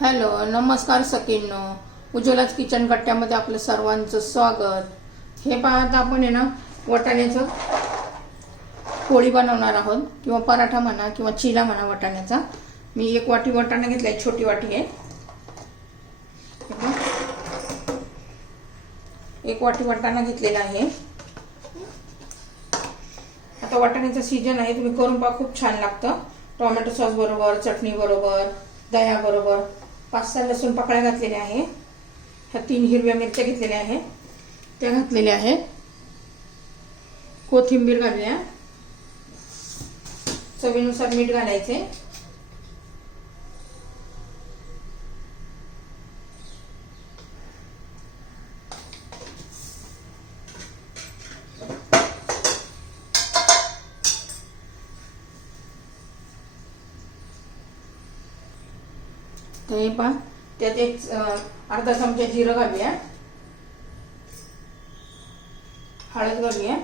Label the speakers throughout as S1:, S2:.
S1: Hello नमस्कार सकींनो उज्ज्वलाच kitchen कट्ट्यामध्ये आपलं सर्वांचं स्वागत. हे पाहत आपण आहे ना वाटाण्याचं पोळी बनवणार आहोत. किंवा पराठा म्हणा किंवा चिला म्हणा वाटाण्याचा. मी एक वाटी वाटाणा घेतलाय छोटी वाटी आहे. एक वाटी वाटाणा घेतलेला आहे. आता वाटाण्याचं सीजन आहे तुम्ही करून पहा खूप छान लागतं. टोमॅटो सॉस बरोबर चटणी बरोबर दह्या बरोबर. पाच सहा लसूण पाकळ्या घातलेल्या आहे. ह्या तीन हिरव्या मिरच्या घेतलेल्या आहे. त्या घातलेल्या आहेत कोथिंबीर घालूया. चवीनुसार मीठ घालायचे. हे पहा त्यात एक अर्धा चमचा जिरं घालूया. हळद घालूया.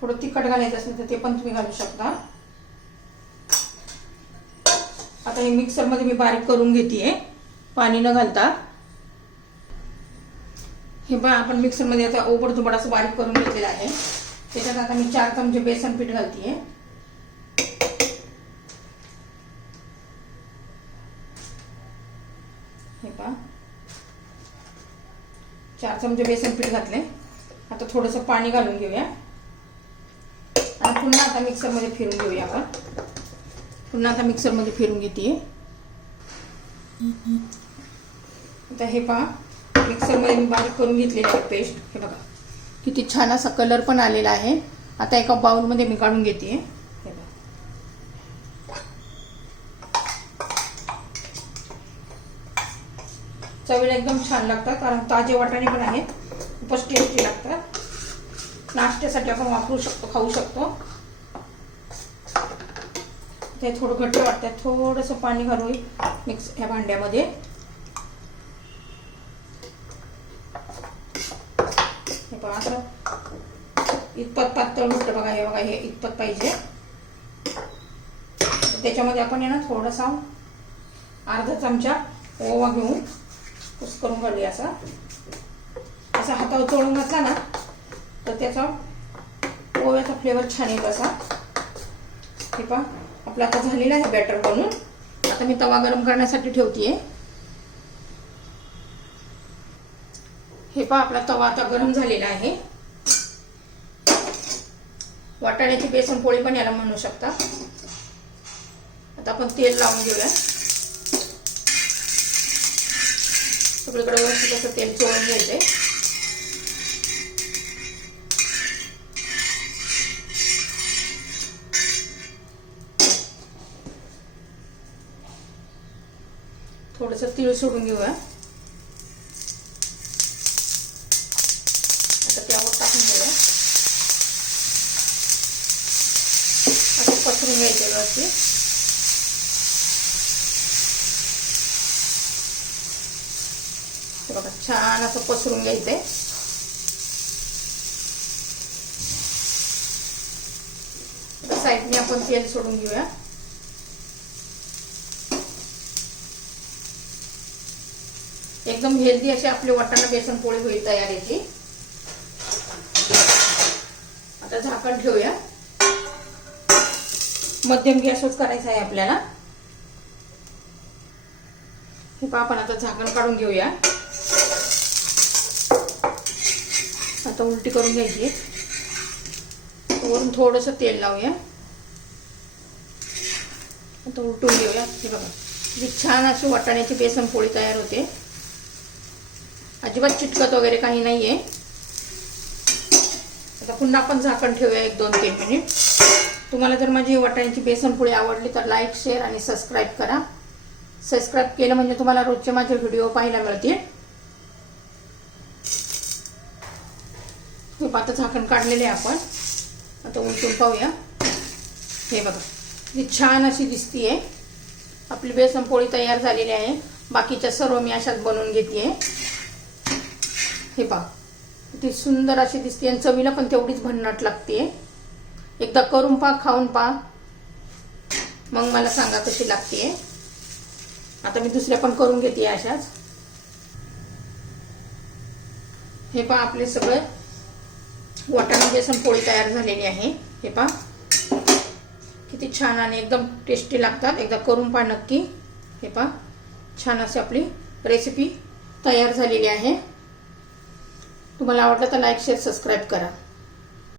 S1: थोडं तिखट घालायचं असेल तर ते पण तुम्ही घालू शकता. आता हे मिक्सरमध्ये मी बारीक करून घेते पाणी न घालता. हे पहा आपण मिक्सरमध्ये आता ओबड असं बारीक करून घेतलेलं आहे. त्याच्यात आता मी चार चमचे बेसन पीठ घालते हे पहा. चार चमचे बेसन पीठ घातले. आता थोडंसं पाणी घालून घेऊया. आणि पुन्हा आता मिक्सरमध्ये फिरून घेऊया आपण. पुन्हा आता मिक्सरमध्ये फिरून घेते आता हे पहा. मिक्सरमध्ये मी बारीक करून घेतलेली आहे पेस्ट. हे बघा. किती छान असा कलर पण आलेला आहे. आता एका बाउलमध्ये मी काढून घेते हे बघा चवीला एकदम छान लागतात कारण ताजे वाटाणे पण आहेत. खूपच टेस्टी लागतात. नाश्त्यासाठी आपण वापरू शकतो खाऊ शकतो. ते थोडं घट्ट वाटतात थोडंसं पाणी घालू मिक्स ह्या भांड्यामध्ये. हे पहा असं इतपत पातळ म्हटलं बघा हे बघा हे इतपत पाहिजे. त्याच्यामध्ये आपण आहे ना थोडासा अर्धा चमचा ओवा घेऊन कुस करून घालूया असा. असा हातावर चोळून घातला ना तर त्याचा ओव्याचा फ्लेवर छान येतो असा. हे पहा आपला आता झालेला आहे बॅटर बनून. आता मी तवा गरम करण्यासाठी ठेवतीये. हे पहा आपला तवा आता गरम झालेला आहे. वाटाण्याची बेसन पोळी पण याला म्हणू शकता. आता आपण तेल लावून घेऊया. सगळीकडे व्यवस्थित असं तेल चोळून घ्यायचंय थोडस तीळ सोडून घेऊया आता त्यावर टाकून घेऊया आता पसरून घ्यायचं व्यवस्थित बघा छान असं पसरून घ्यायचंय साईडने आपण तेल सोडून घेऊया एकदम हेल्दी अशी आपले वाटाणा बेसन पोळी होईल तयार याची आता झाकण ठेवूया मध्यम गॅसच करायचा आहे आपल्याला हे आपण आता झाकण काढून घेऊया आता उलटी करून घ्यायची. वरून थोडस तेल लावूया. आता उलटून घेऊया. हे बघा. जी छान अशी वाटाण्याची बेसन पोळी तयार होते. अजिबात चिटकत वगैरे काही नाही आहे आता पुन्हा आपण झाकण ठेवूया एक दोन तीन मिनिट. तुम्हाला जर माझी वाटाण्याची बेसन पोळी आवडली तर लाईक शेअर आणि सबस्क्राईब करा. सबस्क्राईब केलं म्हणजे तुम्हाला रोजचे माझे व्हिडिओ पाहायला मिळतील. हे झाकण काढलेले आहे आपण. आता उलटून पाहूया. हे बघा ही छान अशी दिसतीये. आपली बेसन पोळी तयार झालेली आहे. बाकीच्या सर्व मी अशाच बनवून घेते हे पहा ती सुंदर अशी दिसते आणि चवीला पण तेवढीच भन्नाट लागते एकदा करून पहा खाऊन पहा. मग मला सांगा कशी लागते आता मी दुसऱ्या पण करून घेते अशाच. हे पहा आपले सगळे वाटाणा बेसन पोळी तयार झालेली आहे. हे पहा. किती छान आणि एकदम टेस्टी लागतात. एकदा करून पहा नक्की. हे पहा. छान अशी आपली रेसिपी तयार झालेली आहे. तुम्हाला आवडलं तर लाईक शेअर सबस्क्राईब करा.